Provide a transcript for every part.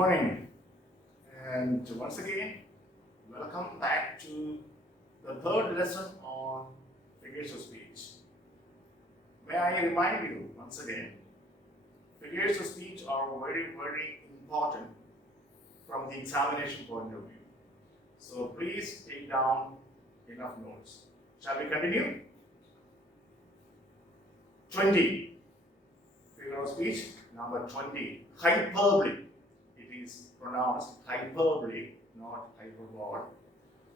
morning, and once again, welcome back to the third lesson on figures of speech. May I remind you once again, figures of speech are very important from the examination point of view. So please take down enough notes. Shall we continue? 20. Figure of speech number 20. Hyperbole. It is pronounced hyperbole, not hyperbole.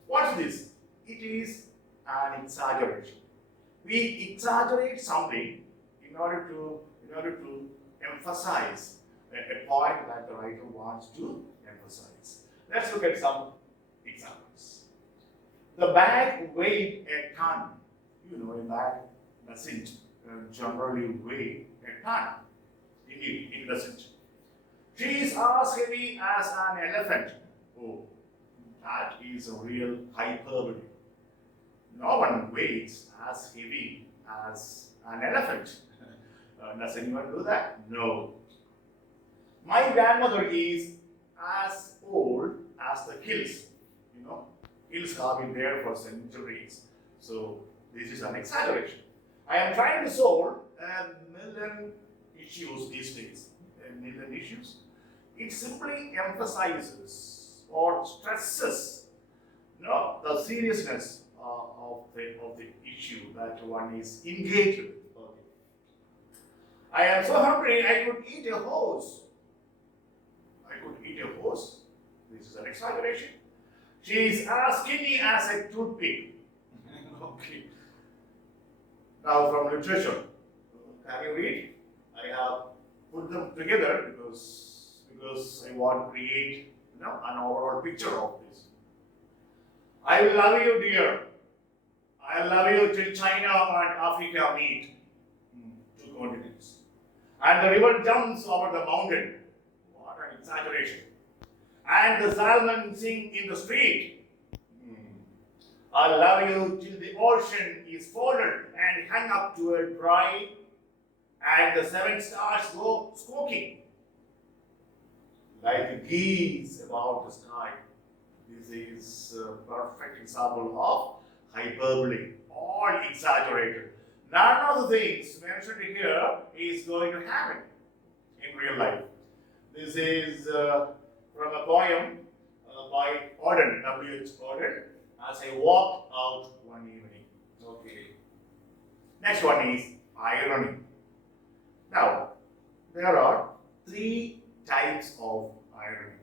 What is this? It is an exaggeration. We exaggerate something in order to emphasize a point that the writer wants to emphasize. Let's look at some examples. The bag weighed a ton. A bag doesn't generally weigh a ton. Indeed, it doesn't. She is as heavy as an elephant. Oh, that is a real hyperbole. No one weighs as heavy as an elephant. Does anyone do that? No. My grandmother is as old as the hills. Hills have been there for centuries. So this is an exaggeration. I am trying to solve a million issues these days. A million issues. It simply emphasizes or stresses the seriousness of the issue that one is engaged with. Okay. I am so hungry I could eat a horse. I could eat a horse. This is an exaggeration. She is as skinny as a toothpick. Okay. Now from literature, can you read? I have put them together because I want to create an overall picture of this. I will love you, dear. I will love you till China and Africa meet. Two continents. And the river jumps over the mountain. What an exaggeration. And the salmon sing in the street. I love you till the ocean is folded and hung up to a dry, and the 7 stars go smoking like geese about the sky. This is a perfect example of hyperbole, all exaggerated. None of the things mentioned here is going to happen in real life. This is from a poem by Auden, W.H. Auden, as I walked out one evening. Okay. Next one is irony. Now, there are 3 types of irony.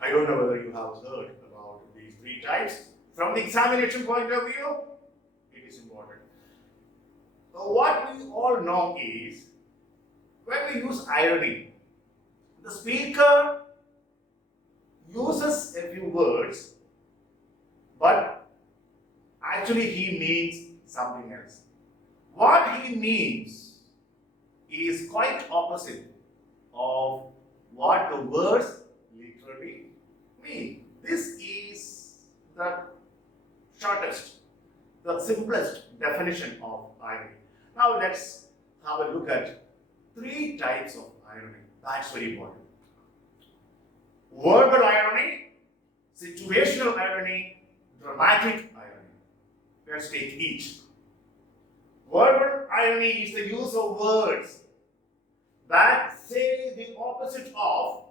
I don't know whether you have heard about these 3 types. From the examination point of view, it is important. So what we all know is, when we use irony, the speaker uses a few words, but actually he means something else. What he means is quite opposite of what the words literally mean. This is the shortest, the simplest definition of irony. Now let's have a look at 3 types of irony. That's very important. Verbal irony, situational irony, dramatic irony. Let's take each. Verbal irony is the use of words that say the opposite of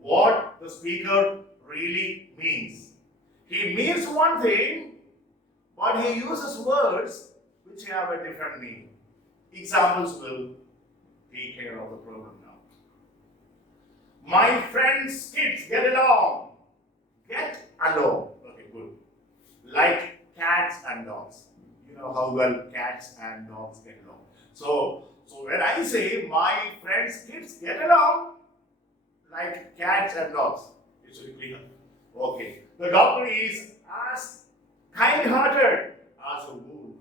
what the speaker really means. He means one thing, but he uses words which have a different meaning. Examples will take care of the problem now. My friends' kids get along. Get along. Okay, good. Like cats and dogs. You know how well cats and dogs get along. So when I say my friends' kids get along like cats and dogs, it should be clear. Okay. The doctor is as kind-hearted as a wolf.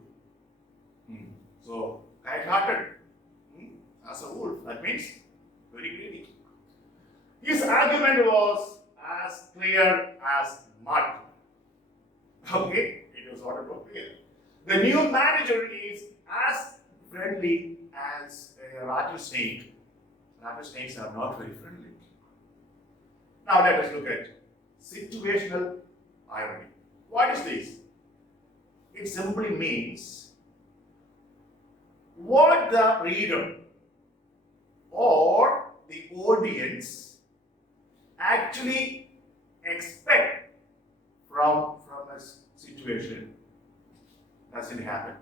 So, kind-hearted as a wolf. That means very greedy. His argument was as clear as mud. Okay, it was not at clear. The new manager is as friendly as a rattlesnake. Rattlesnakes are not very friendly. Now let us look at situational irony. What is this? It simply means what the reader or the audience actually expect from a situation doesn't happen.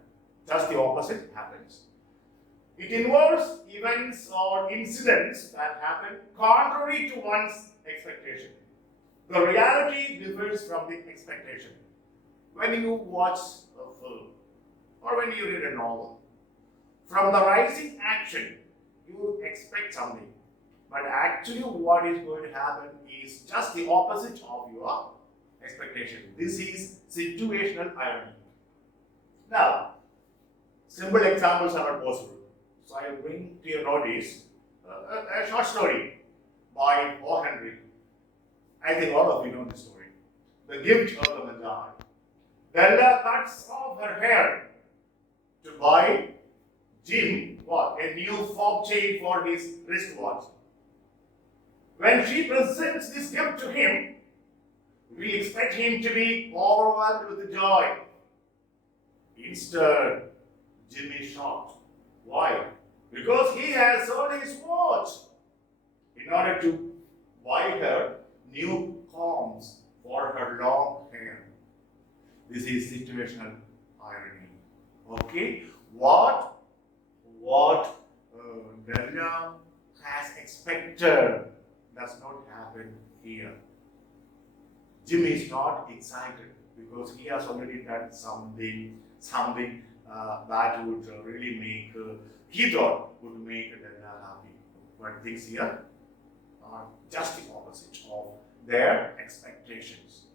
Just the opposite happens. It involves events or incidents that happen contrary to one's expectation. The reality differs from the expectation. When you watch a film or when you read a novel, from the rising action, you expect something. But actually, what is going to happen is just the opposite of your expectation. This is situational irony. Now, simple examples are not possible. So I will bring to your notice a short story by O. Henry. I think all of you know the story. The Gift of the Magi. Bella cuts off her hair to buy Jim what? A new fob chain for his wristwatch. When she presents this gift to him, we expect him to be overwhelmed with joy. Instead, Jim is shocked. Why? Because he has sold his watch in order to buy her new combs for her long hair. This is situational irony. Okay? What Bella has expected does not happen here. Jim is not excited because he has already done something that would really make, he thought would make Bella happy. But things here are just the opposite of their expectations.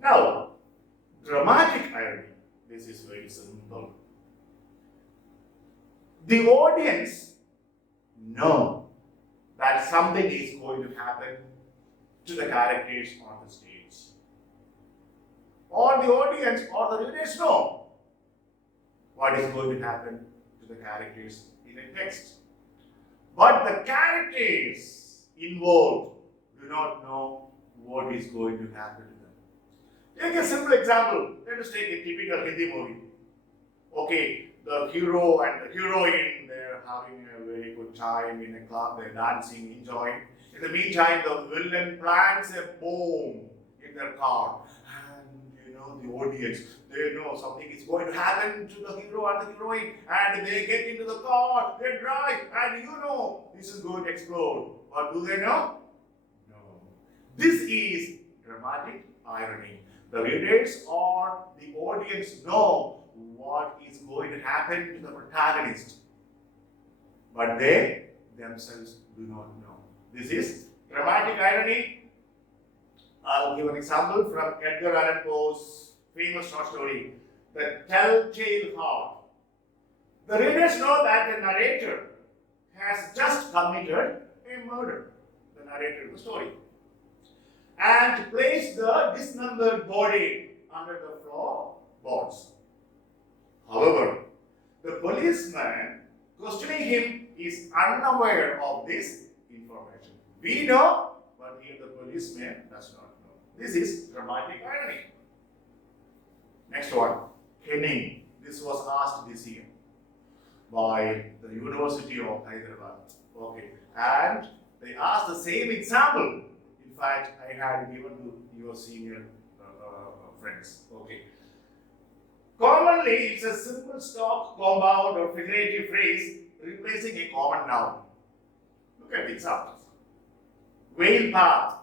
Now, dramatic irony. This is very simple. The audience know that something is going to happen to the characters on the stage. Or the audience or the readers know what is going to happen to the characters in a text. But the characters involved do not know what is going to happen to them. Take a simple example. Let us take a typical Hindi movie. Okay, the hero and the heroine, they're having a very good time in a club, they're dancing, enjoying. In the meantime, the villain plants a bomb in their car. And the audience, they know something is going to happen to the hero and the heroine. And they get into the car, they drive, and this is going to explode. But do they know? No. This is dramatic irony. The readers or the audience know what is going to happen to the protagonist, but they themselves do not know. This is dramatic irony. I'll give an example from Edgar Allan Poe's famous short story, The Telltale Heart. The readers know that the narrator has just committed a murder, the narrator of the story, and placed the dismembered body under the floorboards. However, the policeman questioning him is unaware of this information. We know, but here the policeman does not know. This is dramatic irony. Next one, kenning. This was asked this year by the University of Hyderabad. Okay, and they asked the same example. In fact, I had given to your senior friends. Okay. Commonly, it's a simple stock, compound, or figurative phrase replacing a common noun. Look at the examples. Whale path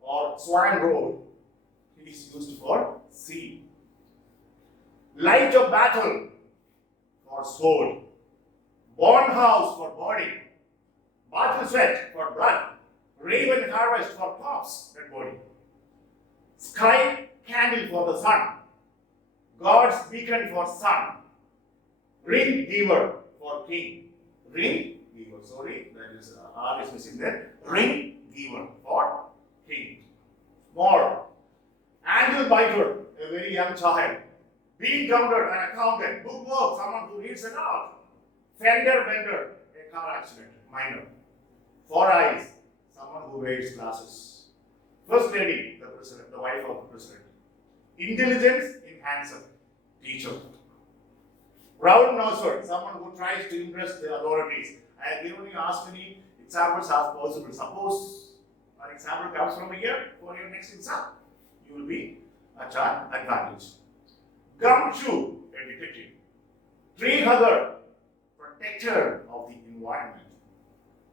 or swan road is used for sea. Light of battle for sword. Born house for body. Battle sweat for blood. Raven harvest for corpse, dead body. Sky candle for the sun. God's beacon for sun. Ring giver for king. Ring giver, sorry, that is R is missing there. Ring giver for king. More. Angle biter, a very young child. Bean counter, an accountant. Bookworm, someone who reads it out. Fender bender, a car accident, minor. Four eyes, someone someone who wears glasses. First lady, the president, the wife of the president. Intelligence in handsome, teacher. Proud nosed, someone who tries to impress the authorities. I have given you as many examples as possible. Suppose an example comes from here for your next exam. You will be at an advantage. Gumshoe, a detective. Tree hugger, protector of the environment.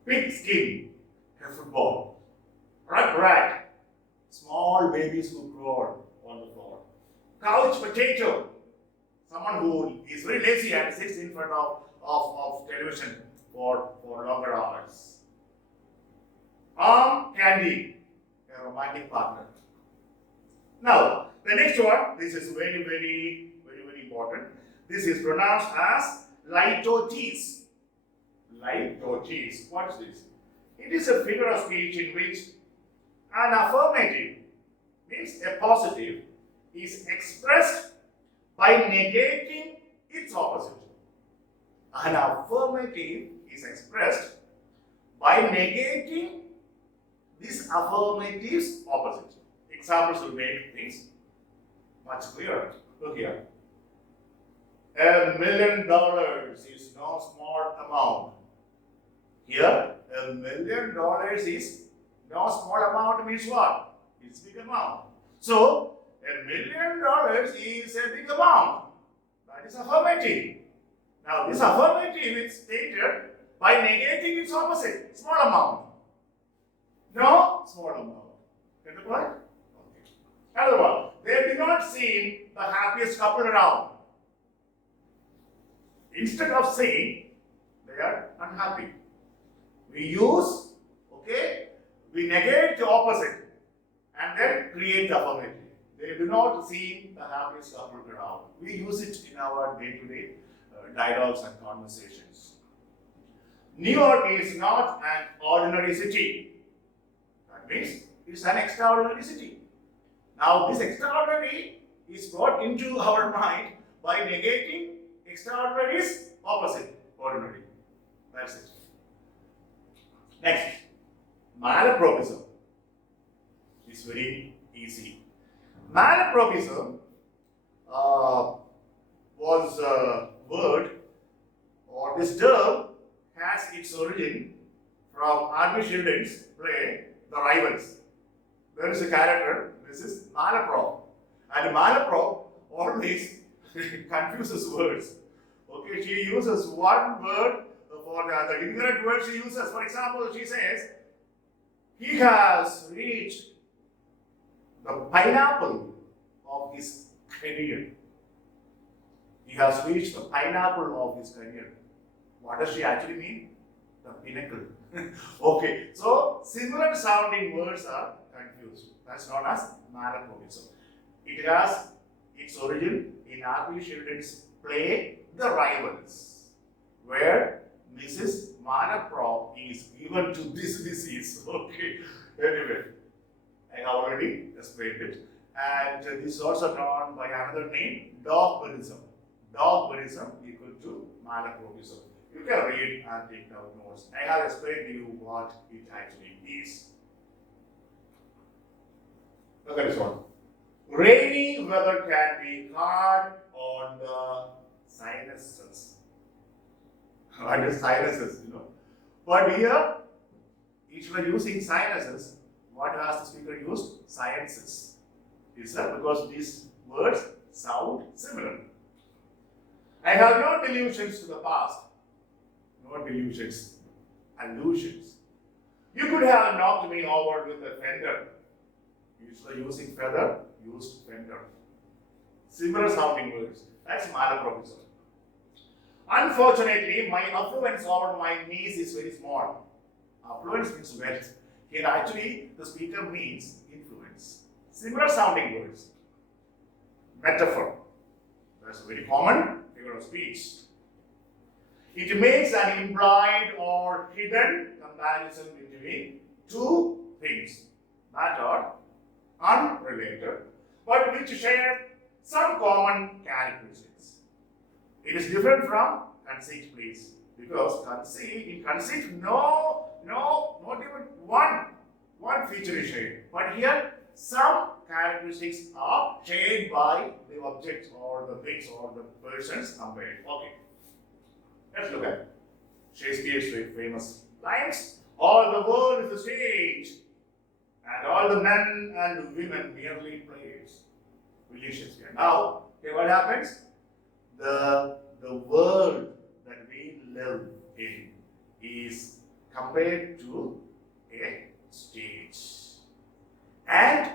Pig skin, a football. Rug rat, small babies who crawl on the floor. Couch potato, someone who is very lazy and sits in front of television for longer hours. Arm candy, a romantic partner. Now, the next one, this is very important. This is pronounced as litotes. Litotes. What is this? It is a figure of speech in which an affirmative, means a positive, is expressed by negating its opposite. An affirmative is expressed by negating this affirmative's opposite. Examples will make things much clearer. Look here. $1 million is no small amount. Here, $1 million is no small amount means what? It's big amount. So, $1 million is a big amount. That is affirmative. Now, this affirmative is stated by negating its opposite, small amount. No small amount. Get the point? Okay. Another one. They do not seem the happiest couple around. Instead of saying they are unhappy, we use, we negate the opposite and then create the affirmative. They do not seem the happiest couple around. We use it in our day-to-day dialogues and conversations. New York is not an ordinary city. That means it's an extraordinary city. Now, this extraordinary is brought into our mind by negating extraordinary's opposite, ordinary. That's it. Next, malapropism is very easy. Malapropism was a word, or this term has its origin from R.B. Sheldon's play, The Rivals. There is a character, this is Malaprop. And Malaprop always confuses words. Okay, she uses one word for the incorrect word she uses. For example, she says, he has reached the pineapple of his career. He has reached the pineapple of his career. What does she actually mean? The pinnacle. Okay, so similar sounding words are confused. That's known as malapropism. It has its origin in R.B. Sheldon's play, The Rivals, where Mrs. Malaprop is given to this disease. Okay, anyway, I have already explained it. And this is also known by another name, dogberism. Dogberism equal to malapropism. You can read and take down notes. I have explained to you what it actually is. Look at this one. Rainy weather can be hard on the sinuses. What is sinuses, But here, instead of using sinuses, what has the speaker used? Sciences. Is that because these words sound similar? I have no delusions to the past. No delusions. Allusions. You could have knocked me over with a fender. Instead of using feather, used fender. Similar sounding words. That's malapropism. Unfortunately, my affluence over my niece is very small. Affluence means wealth. Here actually, the speaker means influence. Similar sounding words. Metaphor. That's a very common figure of speech. It makes an implied or hidden comparison between two things that are unrelated, but which share some common characteristics. It is different from conceit, please, because in conceit, not even one one feature is shared. But here, some characteristics are shared by the objects or the things or the persons compared. Okay, let's look at Shakespeare's famous lines. All the world is a stage, and all the men and women merely players. William Shakespeare. Now, okay, what happens? The world that we live in is compared to a stage. And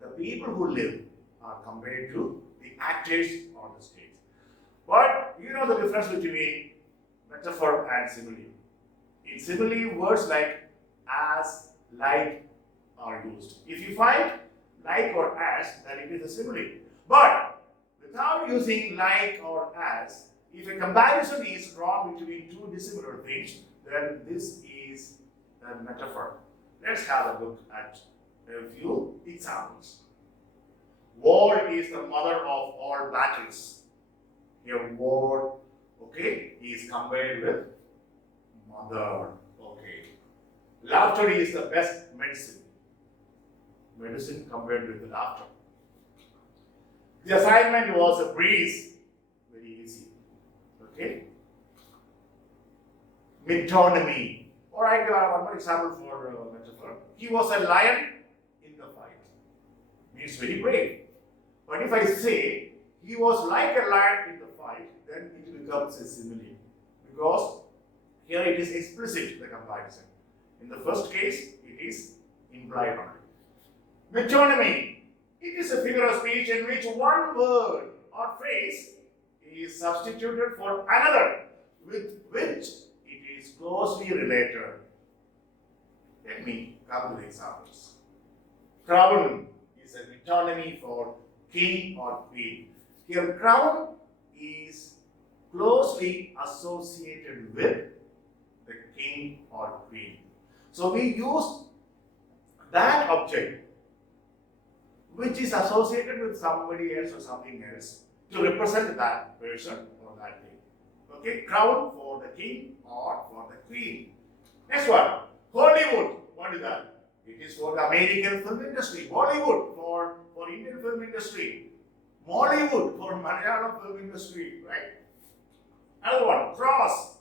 the people who live are compared to the actors on the stage. But you know the difference between metaphor and simile. In simile, words like as, like are used. If you find like or as, then it is a simile. But without using like or as, if a comparison is drawn between two dissimilar things, then this is a metaphor. Let's have a look at a few examples. War is the mother of all battles. Here, war, okay, is compared with mother. Okay. Laughter is the best medicine. Medicine compared with laughter. The assignment was a breeze. Very easy. Okay. Metonymy. Alright, one more example for metaphor. He was a lion in the fight. Means very brave. But if I say he was like a lion in the fight, then it becomes a simile. Because here it is explicit, the comparison. In the first case, it is implied only. Metonymy. It is a figure of speech in which one word or phrase is substituted for another with which it is closely related. Let me come to the examples. Crown is a metonymy for king or queen. Here, crown is closely associated with the king or queen. So we use that object which is associated with somebody else or something else to represent that person or that thing. Okay, crown for the king or for the queen. Next one, Hollywood. What is that? It is for the American film industry. Bollywood for Indian film industry. Mollywood for Malayalam film industry, right? Another one, cross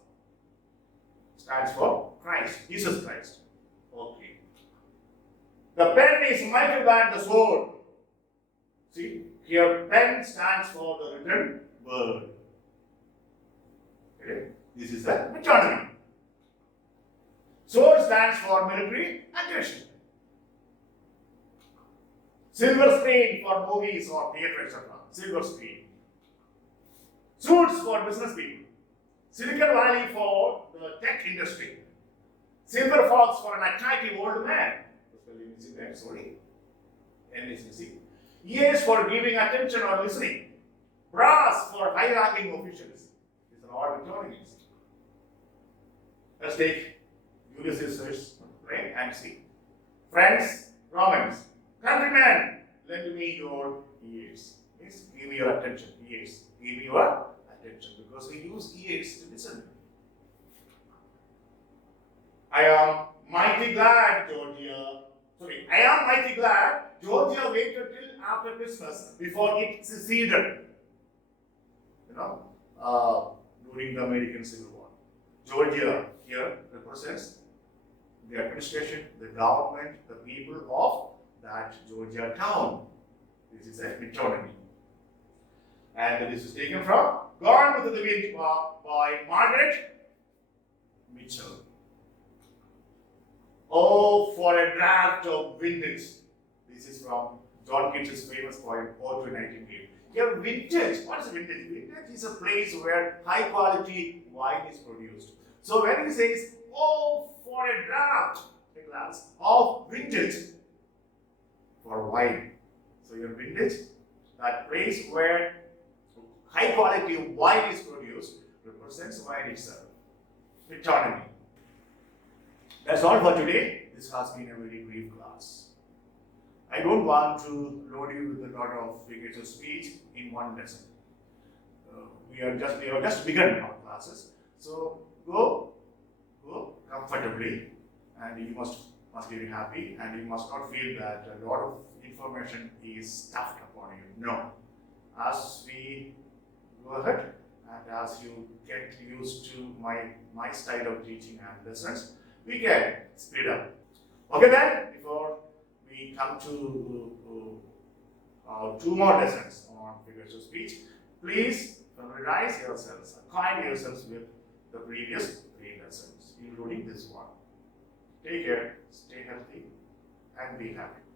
stands for Christ, Jesus Christ. Okay. The pen is mightier than the sword. See, here pen stands for the written word. Okay. This is the metonymy. Sword stands for military aggression. Silver screen for movies or theatre, etc. Silver screen. Suits for business people. Silicon Valley for the tech industry. Silver fox for an attractive old man. Sorry. NSC. Ears for giving attention or listening. Brass for high-ranking officials. These are all metonymies. Let's take Ulysses right, and see. Friends, Romans. Countrymen, lend me your ears. Means give me your attention. Ears. Give me your attention. Because we use ears to listen. I am mighty glad, Georgia. I am mighty glad Georgia waited till after Christmas before it seceded. During the American Civil War. Georgia here represents the administration, the government, the people of that Georgia town. This is a metonymy. And this is taken from Gone with the Wind by Margaret Mitchell. Oh, for a draught of vintage. This is from John Keats's famous poem, Ode to Nightingale. Here, vintage. What is vintage? Vintage is a place where high quality wine is produced. So when he says, oh, for a draught, a glass of vintage, for wine. So your vintage, that place where high quality wine is produced, represents wine itself. Metonymy. That's all for today. This has been a very brief class. I don't want to load you with a lot of figures of speech in one lesson. We have just begun our classes. So go comfortably, and you must must be very happy, and you must not feel that a lot of information is stuffed upon you. No. As we go ahead and as you get used to my style of teaching and lessons, we can speed up. Okay then, before we come to two more lessons on figures of speech, please familiarize yourselves, acquaint yourselves with the previous 3 lessons, including this one. Take care, stay healthy, and be happy.